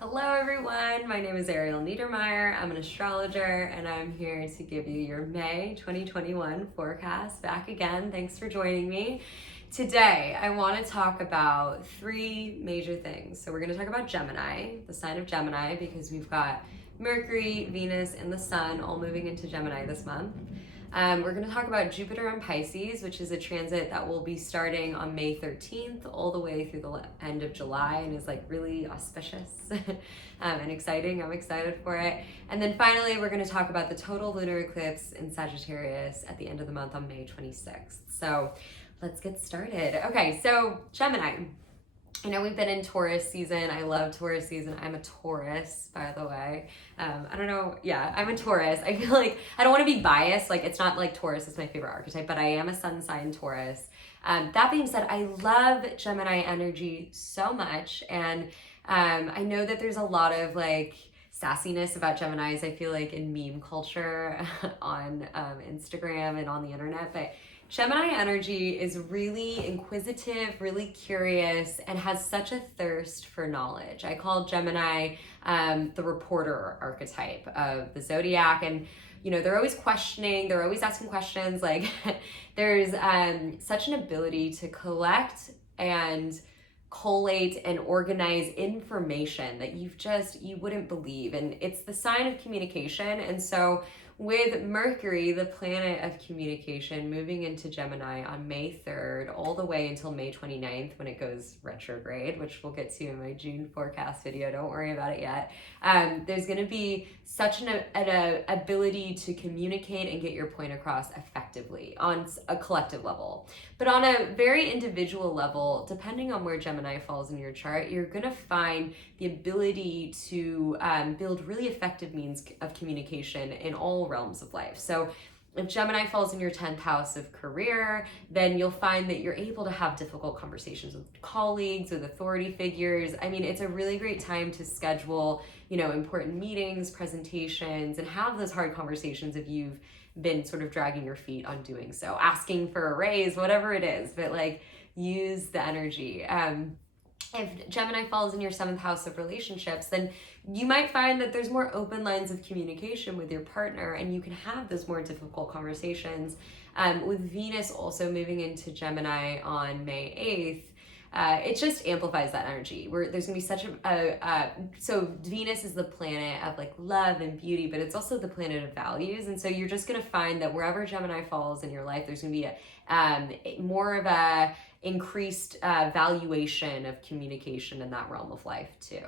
Hello everyone, my name is Ariel Neidermeier. I'm an astrologer and I'm here to give you your May 2021 forecast. Back again, thanks for joining me. Today, I want to talk about three major things. So we're going to talk about Gemini, the sign of Gemini, because we've got Mercury, Venus, and the Sun all moving into Gemini this month. We're going to talk about Jupiter and Pisces, which is a transit that will be starting on May 13th all the way through the end of July and is like really auspicious and exciting. I'm excited for it. And then finally, we're going to talk about the total lunar eclipse in Sagittarius at the end of the month on May 26th. So let's get started. Okay, so Gemini. I know we've been in Taurus season. I love Taurus season. I'm a Taurus, by the way. I don't know. Yeah, I'm a Taurus. I feel like I don't want to be biased. Like, it's not like Taurus is my favorite archetype, but I am a sun sign Taurus. That being said, I love Gemini energy so much. And I know that there's a lot of like sassiness about Geminis, I feel like, in meme culture on Instagram and on the internet. But Gemini energy is really inquisitive, really curious, and has such a thirst for knowledge. I call Gemini the reporter archetype of the zodiac. And, you know, they're always questioning, they're always asking questions. Like, there's such an ability to collect and collate and organize information that you wouldn't believe. And it's the sign of communication. And so with Mercury, the planet of communication, moving into Gemini on May 3rd, all the way until May 29th when it goes retrograde, which we'll get to in my June forecast video, don't worry about it yet. There's going to be such an ability to communicate and get your point across effectively on a collective level. But on a very individual level, depending on where Gemini falls in your chart, you're going to find the ability to build really effective means of communication in all realms of life. So if Gemini falls in your 10th house of career, then you'll find that you're able to have difficult conversations with colleagues, with authority figures. I mean, it's a really great time to schedule, important meetings, presentations, and have those hard conversations if you've been sort of dragging your feet on doing so, asking for a raise, whatever it is, but like use the energy. If Gemini falls in your 7th house of relationships, then you might find that there's more open lines of communication with your partner and you can have those more difficult conversations. With Venus also moving into Gemini on May 8th, it just amplifies that energy. There's gonna be such so Venus is the planet of like love and beauty, but it's also the planet of values. And so you're just gonna find that wherever Gemini falls in your life, there's gonna be more of a increased valuation of communication in that realm of life too.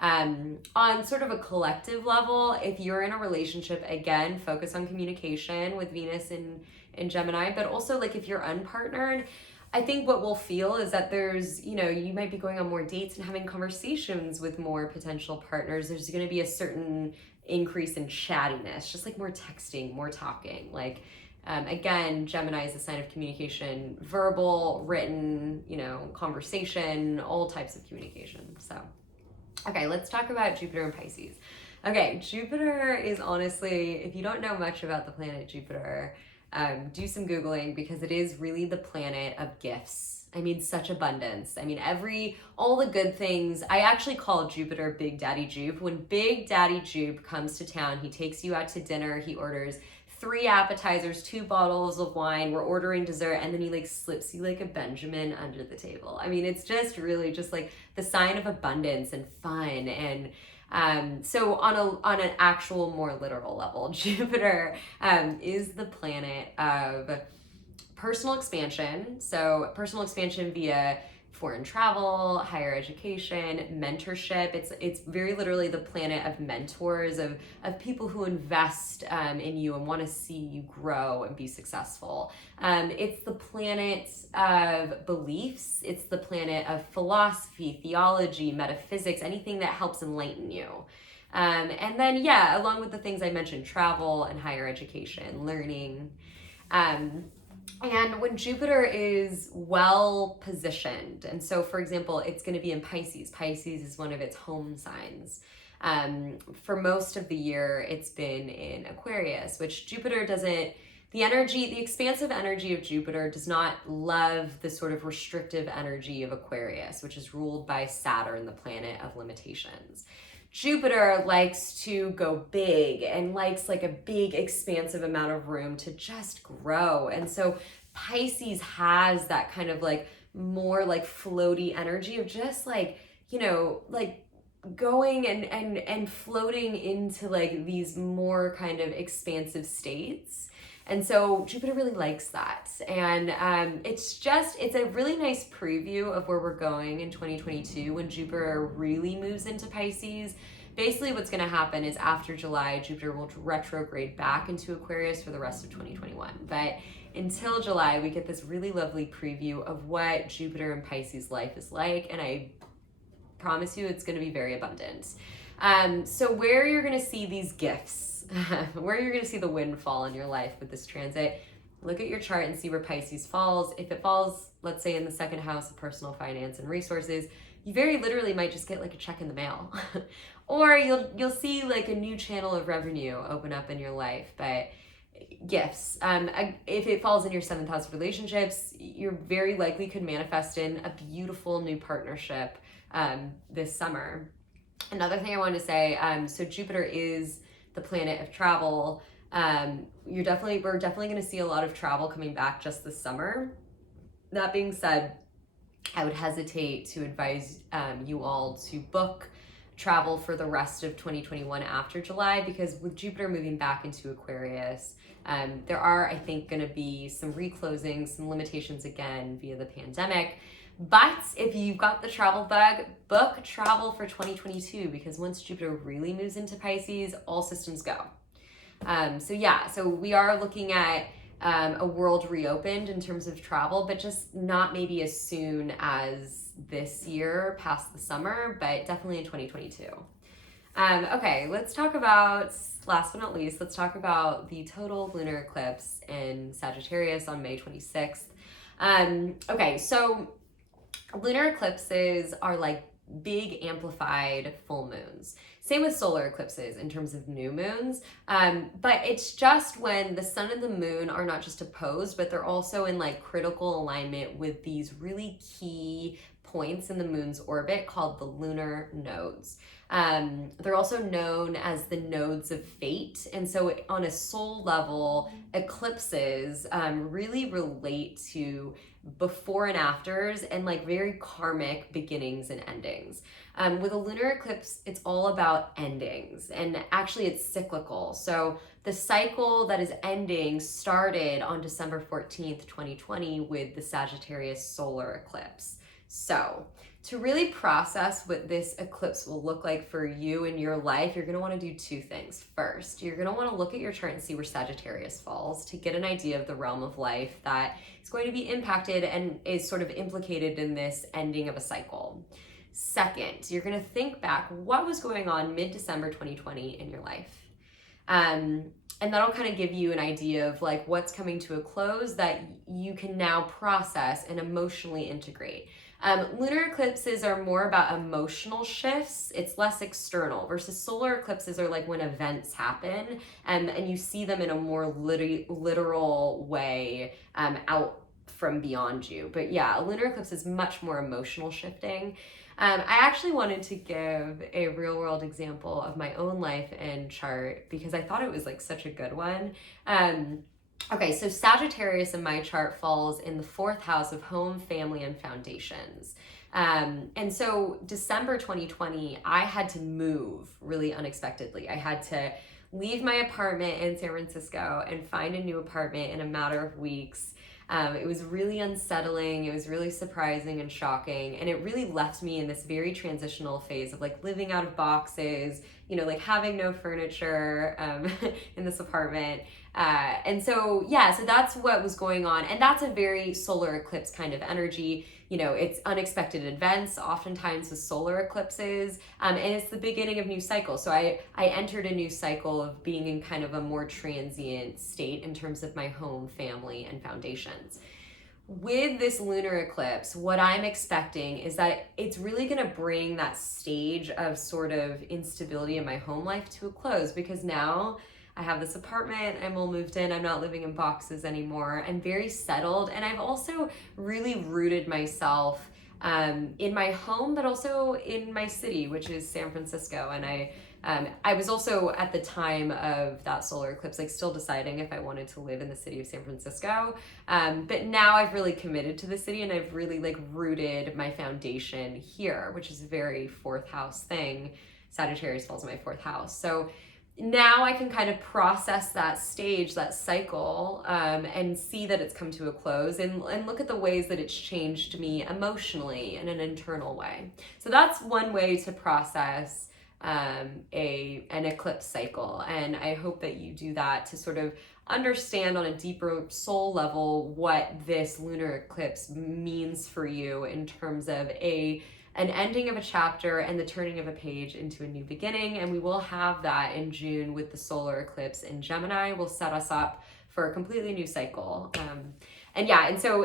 On sort of a collective level, if you're in a relationship, again, focus on communication with Venus in Gemini, but also like if you're unpartnered, I think what we'll feel is that there's, you might be going on more dates and having conversations with more potential partners. There's going to be a certain increase in chattiness, just like more texting, more talking. Like, again, Gemini is a sign of communication, verbal, written, conversation, all types of communication. So, okay, let's talk about Jupiter and Pisces. Okay, Jupiter is honestly, if you don't know much about the planet Jupiter, do some Googling because it is really the planet of gifts. I mean, such abundance. I mean, all the good things. I actually call Jupiter Big Daddy Jupe. When Big Daddy Jupe comes to town, he takes you out to dinner, he orders 3 appetizers, 2 bottles of wine, we're ordering dessert, and then he like slips you like a Benjamin under the table. I mean, it's just really just like the sign of abundance and fun. And so on an actual more literal level, Jupiter is the planet of personal expansion. So personal expansion via foreign travel, higher education, mentorship. It's very literally the planet of mentors, of people who invest in you and want to see you grow and be successful. It's the planet of beliefs. It's the planet of philosophy, theology, metaphysics, anything that helps enlighten you. And then, along with the things I mentioned, travel and higher education, learning. And when Jupiter is well positioned, and so for example, it's going to be in Pisces. Pisces is one of its home signs. For most of the year, it's been in Aquarius, which Jupiter doesn't the energy, the expansive energy of Jupiter does not love the sort of restrictive energy of Aquarius, which is ruled by Saturn, the planet of limitations. Jupiter likes to go big and likes like a big expansive amount of room to just grow. And so Pisces has that kind of like more like floaty energy of just like, you know, like going and floating into like these more kind of expansive states. And so Jupiter really likes that. And it's a really nice preview of where we're going in 2022 when Jupiter really moves into Pisces. Basically what's going to happen is after July, Jupiter will retrograde back into Aquarius for the rest of 2021. But until July, we get this really lovely preview of what Jupiter and Pisces life is like. And I promise you it's going to be very abundant. So where you're going to see these gifts, where you're going to see the windfall in your life with this transit, look at your chart and see where Pisces falls. If it falls, let's say in the second house of personal finance and resources, you very literally might just get like a check in the mail or you'll see like a new channel of revenue open up in your life. But gifts, if it falls in your 7th house of relationships, you're very likely could manifest in a beautiful new partnership this summer. Another thing I wanted to say, so Jupiter is the planet of travel. We're definitely going to see a lot of travel coming back just this summer. That being said, I would hesitate to advise you all to book travel for the rest of 2021 after July, because with Jupiter moving back into Aquarius, there are, I think, going to be some reclosing, some limitations again via the pandemic. But if you've got the travel bug, book travel for 2022, because once Jupiter really moves into Pisces, all systems go. So we are looking at a world reopened in terms of travel, but just not maybe as soon as this year past the summer, but definitely in 2022. Okay, let's talk about, last but not least, let's talk about the total lunar eclipse in Sagittarius on May 26th. Okay, so lunar eclipses are like big amplified full moons. Same with solar eclipses in terms of new moons, but it's just when the sun and the moon are not just opposed, but they're also in like critical alignment with these really key points in the moon's orbit called the lunar nodes. They're also known as the nodes of fate. And so on a soul level, eclipses really relate to before and afters and like very karmic beginnings and endings. With a lunar eclipse, it's all about endings, and actually it's cyclical. So the cycle that is ending started on December 14th, 2020 with the Sagittarius solar eclipse. So to really process what this eclipse will look like for you in your life, you're going to want to do two things. First, you're going to want to look at your chart and see where Sagittarius falls to get an idea of the realm of life that is going to be impacted and is sort of implicated in this ending of a cycle. Second, you're going to think back what was going on mid-December 2020 in your life. And that'll kind of give you an idea of like what's coming to a close that you can now process and emotionally integrate. Lunar eclipses are more about emotional shifts. It's less external, versus solar eclipses are like when events happen and you see them in a more literal way out from beyond you. But yeah, a lunar eclipse is much more emotional shifting. I actually wanted to give a real world example of my own life and chart because I thought it was like such a good one. Okay, so Sagittarius in my chart falls in the 4th house of home, family, and foundations. And so December 2020, I had to move really unexpectedly. I had to leave my apartment in San Francisco and find a new apartment in a matter of weeks. It was really unsettling. It was really surprising and shocking. And it really left me in this very transitional phase of like living out of boxes, you know, like having no furniture in this apartment. And so, yeah, so that's what was going on. And that's a very solar eclipse kind of energy. You know, it's unexpected events, oftentimes with solar eclipses, and it's the beginning of new cycles. So I entered a new cycle of being in kind of a more transient state in terms of my home, family, and foundations. With this lunar eclipse, what I'm expecting is that it's really going to bring that stage of sort of instability in my home life to a close, because now I have this apartment, I'm all moved in, I'm not living in boxes anymore. I'm very settled, and I've also really rooted myself in my home, but also in my city, which is San Francisco. And I was also at the time of that solar eclipse, like still deciding if I wanted to live in the city of San Francisco. But now I've really committed to the city, and I've really like rooted my foundation here, which is a very fourth house thing. Sagittarius falls in my fourth house. So now I can kind of process that stage, that cycle, and see that it's come to a close, and look at the ways that it's changed me emotionally in an internal way. So that's one way to process an eclipse cycle. And I hope that you do that to sort of understand on a deeper soul level what this lunar eclipse means for you in terms of an ending of a chapter and the turning of a page into a new beginning. And we will have that in June with the solar eclipse in Gemini. Will set us up for a completely new cycle. And so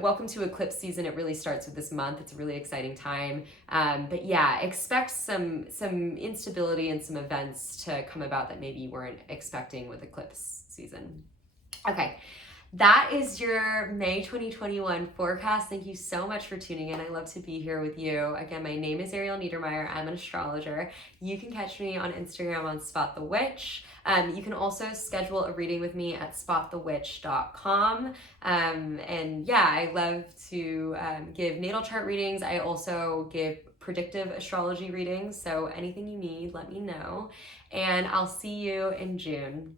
welcome to eclipse season. It really starts with this month. It's a really exciting time. But yeah, expect some instability and some events to come about that maybe you weren't expecting with eclipse season. Okay. That is your May 2021 forecast. Thank you so much for tuning in. I love to be here with you. Again, my name is Ariel Neidermeier. I'm an astrologer. You can catch me on Instagram on Spot the Witch. You can also schedule a reading with me at spotthewitch.com. And yeah, I love to give natal chart readings. I also give predictive astrology readings. So anything you need, let me know. And I'll see you in June.